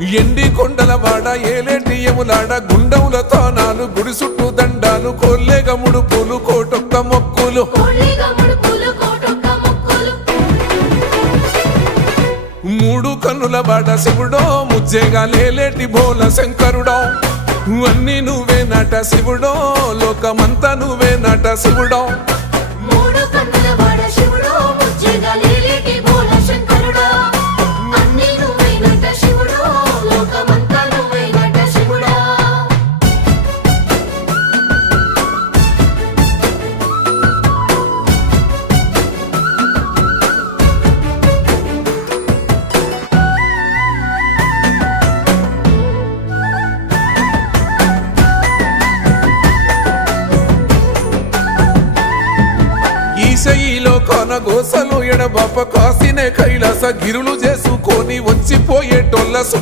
ఎండి కొండల వాడ ఏలేటి యములాడ గుండముల తానాలు గుడి చుట్టూ దండాలు కొల్లేగ ముడుపులు కోటొక్క మొక్కులు మూడు కన్నుల వాడ శివుడో ముజ్జేగా లేలేటి బోల శంకరుడో అన్ని నువ్వే నట శివుడో లోకమంతా నువ్వే నట శివుడో ఈశయిలో కొనగోసలు ఎడబాప కాసినే కైలాస గిరులు చేసుకొని వచ్చిపోయేటోళ్ళ